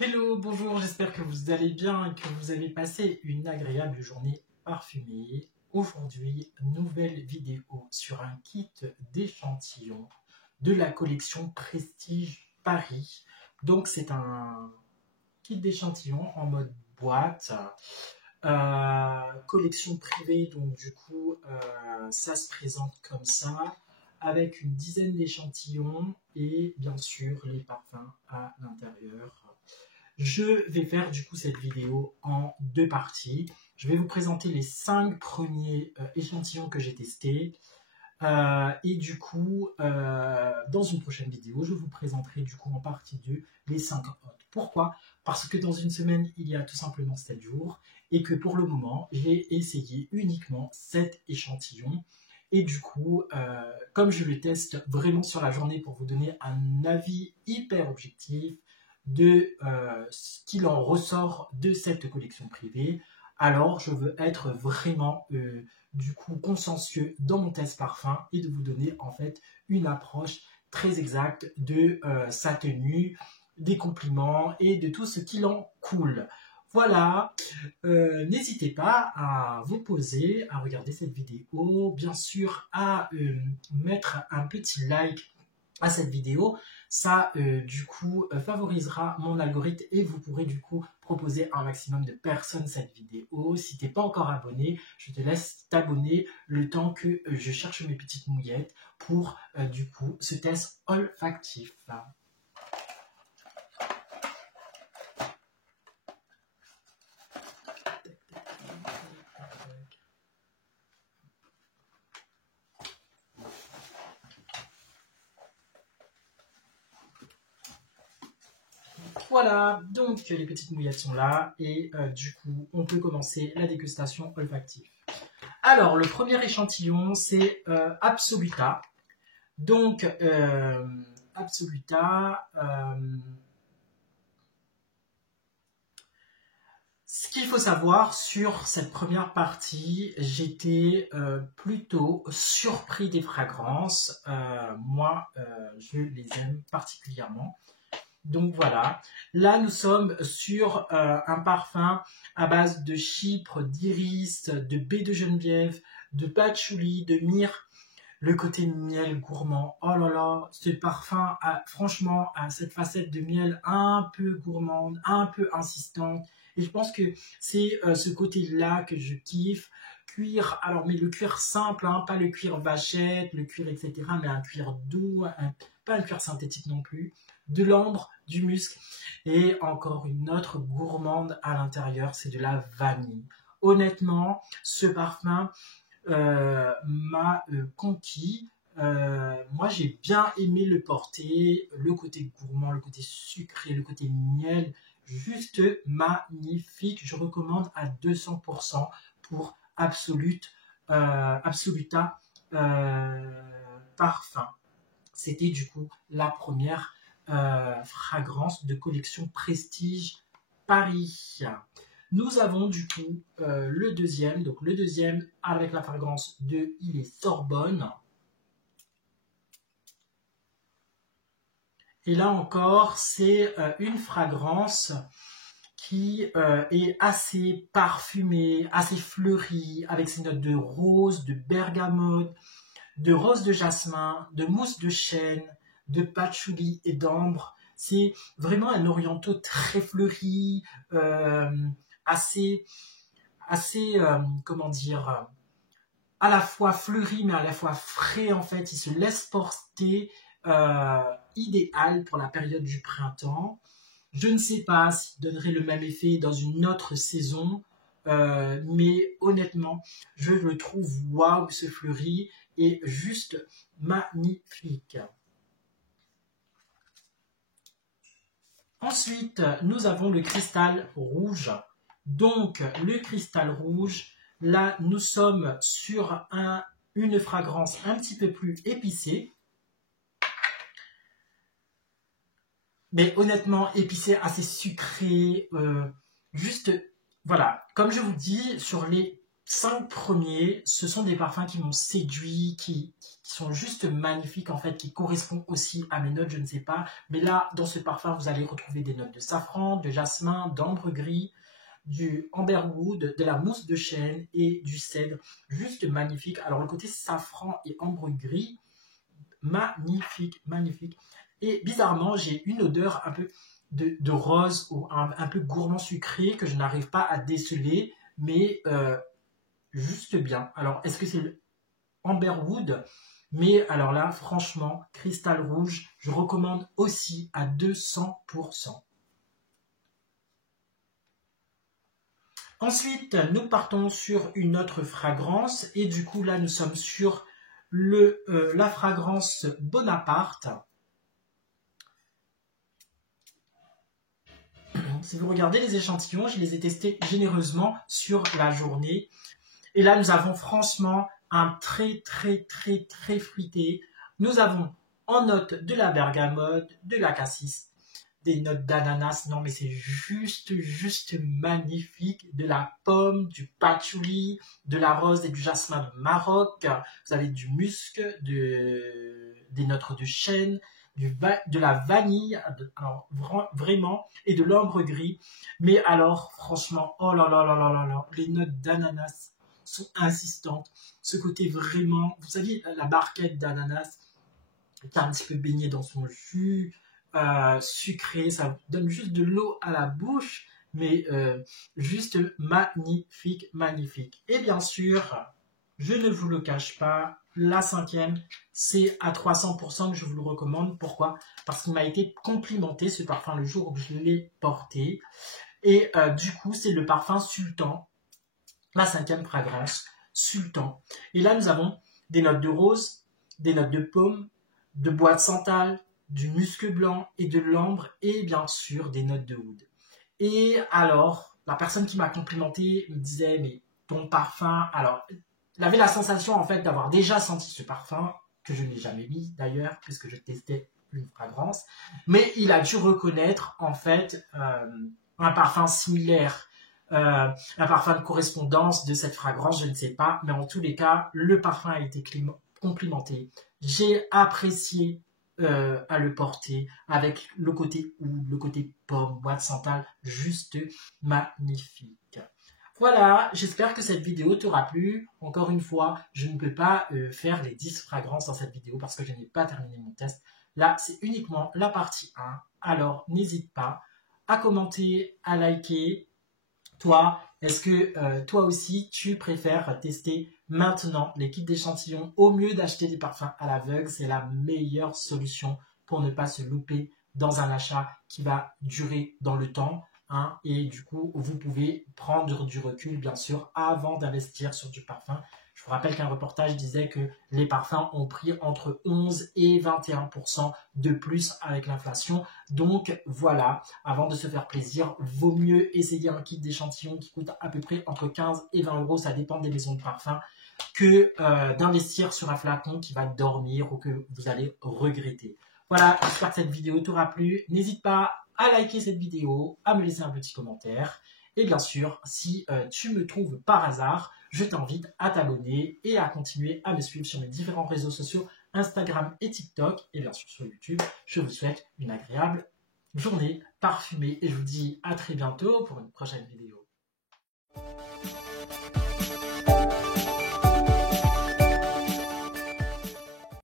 Hello, bonjour, j'espère que vous allez bien et que vous avez passé une agréable journée parfumée. Aujourd'hui, nouvelle vidéo sur un kit d'échantillons de la collection Prestige Paris. Donc c'est un kit d'échantillons en mode boîte, collection privée, donc du coup ça se présente comme ça, avec une dizaine d'échantillons et bien sûr les parfums à l'intérieur. Je vais faire du coup cette vidéo en deux parties. Je vais vous présenter les 5 premiers échantillons que j'ai testés. Et du coup, dans une prochaine vidéo, je vous présenterai du coup en partie 2 les 5 autres. Pourquoi? Parce que dans une semaine, il y a tout simplement 7 jours et que pour le moment, j'ai essayé uniquement 7 échantillons. Et du coup, comme je le teste vraiment sur la journée pour vous donner un avis hyper objectif de ce qu'il en ressort de cette collection privée, alors je veux être vraiment du coup consciencieux dans mon test parfum et de vous donner en fait une approche très exacte de sa tenue, des compliments et de tout ce qu'il en coule. Voilà, n'hésitez pas à vous poser, à regarder cette vidéo, bien sûr à mettre un petit like à cette vidéo. Ça, du coup, favorisera mon algorithme et vous pourrez du coup proposer à un maximum de personnes cette vidéo. Si tu n'es pas encore abonné, je te laisse t'abonner le temps que je cherche mes petites mouillettes pour du coup ce test olfactif. Voilà, donc les petites mouillettes sont là et du coup on peut commencer la dégustation olfactive. Alors le premier échantillon c'est Absoluta. Donc Absoluta, ce qu'il faut savoir sur cette première partie, j'étais plutôt surpris des fragrances. Moi, je les aime particulièrement. Donc voilà, là nous sommes sur un parfum à base de chypre, d'iris, de baie de Geneviève, de patchouli, de myrrhe. Le côté miel gourmand, oh là là, ce parfum a franchement a cette facette de miel un peu gourmande, un peu insistante. Et je pense que c'est ce côté-là que je kiffe. Cuir, alors mais le cuir simple, hein, pas le cuir vachette, le cuir etc., mais un cuir doux, pas un cuir synthétique non plus. De l'ambre, du musc et encore une autre gourmande à l'intérieur, c'est de la vanille. Honnêtement, ce parfum m'a conquis. Moi, j'ai bien aimé le porter, le côté gourmand, le côté sucré, le côté miel, juste magnifique. Je recommande à 200% pour Absoluta Parfum. C'était du coup la première fragrance de collection Prestige Paris. Nous avons du coup le deuxième, donc le deuxième avec la fragrance de Il est Sorbonne. Et là encore, c'est une fragrance qui est assez parfumée, assez fleurie, avec ses notes de rose, de bergamote, de rose de jasmin, de mousse de chêne, de patchouli et d'ambre. C'est vraiment un oriental très fleuri, assez, comment dire, à la fois fleuri mais à la fois frais en fait. Il se laisse porter, idéal pour la période du printemps. Je ne sais pas s'il donnerait le même effet dans une autre saison, mais honnêtement, je le trouve waouh, ce fleuri est juste magnifique. Ensuite, nous avons le cristal rouge. Donc, le cristal rouge, là, nous sommes sur une fragrance un petit peu plus épicée. Mais honnêtement, épicé, assez sucré. Juste, voilà, comme je vous dis, sur les 5 premiers, ce sont des parfums qui m'ont séduit, qui sont juste magnifiques en fait, qui correspondent aussi à mes notes, je ne sais pas. Mais là, dans ce parfum, vous allez retrouver des notes de safran, de jasmin, d'ambre gris, du amberwood, de la mousse de chêne et du cèdre. Juste magnifique. Alors le côté safran et ambre gris, magnifique, magnifique. Et bizarrement, j'ai une odeur un peu de rose ou un peu gourmand sucré que je n'arrive pas à déceler, mais juste bien. Alors, est-ce que c'est le amberwood? Mais alors là, franchement, cristal rouge, je recommande aussi à 200%. Ensuite, nous partons sur une autre fragrance et du coup là, nous sommes sur la fragrance Bonaparte. Si vous regardez les échantillons, je les ai testés généreusement sur la journée. Et là, nous avons franchement un très fruité. Nous avons en note de la bergamote, de la cassis, des notes d'ananas. Non, mais c'est juste magnifique. De la pomme, du patchouli, de la rose et du jasmin de Maroc. Vous avez du musc, des notes de chêne, de la vanille, alors vraiment, et de l'ambre gris. Mais alors, franchement, oh là là là là là là, les notes d'ananas sont insistantes. Ce côté vraiment, vous savez, la barquette d'ananas qui est un petit peu baignée dans son jus sucré, ça donne juste de l'eau à la bouche, mais juste magnifique, magnifique. Et bien sûr, je ne vous le cache pas, la 5e, c'est à 300% que je vous le recommande. Pourquoi? Parce qu'il m'a été complimenté ce parfum le jour où je l'ai porté. Et du coup, c'est le parfum Sultan, la 5e fragrance, Sultan. Et là, nous avons des notes de rose, des notes de pomme, de bois de santal, du musc blanc et de l'ambre, et bien sûr des notes de oud. Et alors, la personne qui m'a complimenté me disait, mais ton parfum, alors, il avait la sensation en fait d'avoir déjà senti ce parfum, que je n'ai jamais mis d'ailleurs, puisque je testais une fragrance, mais il a dû reconnaître en fait un parfum similaire. Un parfum de correspondance de cette fragrance, je ne sais pas, mais en tous les cas, le parfum a été complimenté. J'ai apprécié à le porter avec le côté oud, le côté pomme, bois de santal, juste magnifique. Voilà, j'espère que cette vidéo t'aura plu. Encore une fois, je ne peux pas faire les 10 fragrances dans cette vidéo parce que je n'ai pas terminé mon test. Là, c'est uniquement la partie 1. Alors, n'hésite pas à commenter, à liker. Toi, est-ce que toi aussi, tu préfères tester maintenant les kits d'échantillons au mieux d'acheter des parfums à l'aveugle? C'est la meilleure solution pour ne pas se louper dans un achat qui va durer dans le temps. Hein, et du coup, vous pouvez prendre du recul, bien sûr, avant d'investir sur du parfum. Je vous rappelle qu'un reportage disait que les parfums ont pris entre 11 et 21% de plus avec l'inflation. Donc voilà, avant de se faire plaisir, vaut mieux essayer un kit d'échantillons qui coûte à peu près entre 15 et 20 euros, ça dépend des maisons de parfums, que d'investir sur un flacon qui va dormir ou que vous allez regretter. Voilà, j'espère que cette vidéo t'aura plu. N'hésite pas à liker cette vidéo, à me laisser un petit commentaire. Et bien sûr, si tu me trouves par hasard, je t'invite à t'abonner et à continuer à me suivre sur mes différents réseaux sociaux, Instagram et TikTok, et bien sûr sur YouTube. Je vous souhaite une agréable journée parfumée et je vous dis à très bientôt pour une prochaine vidéo.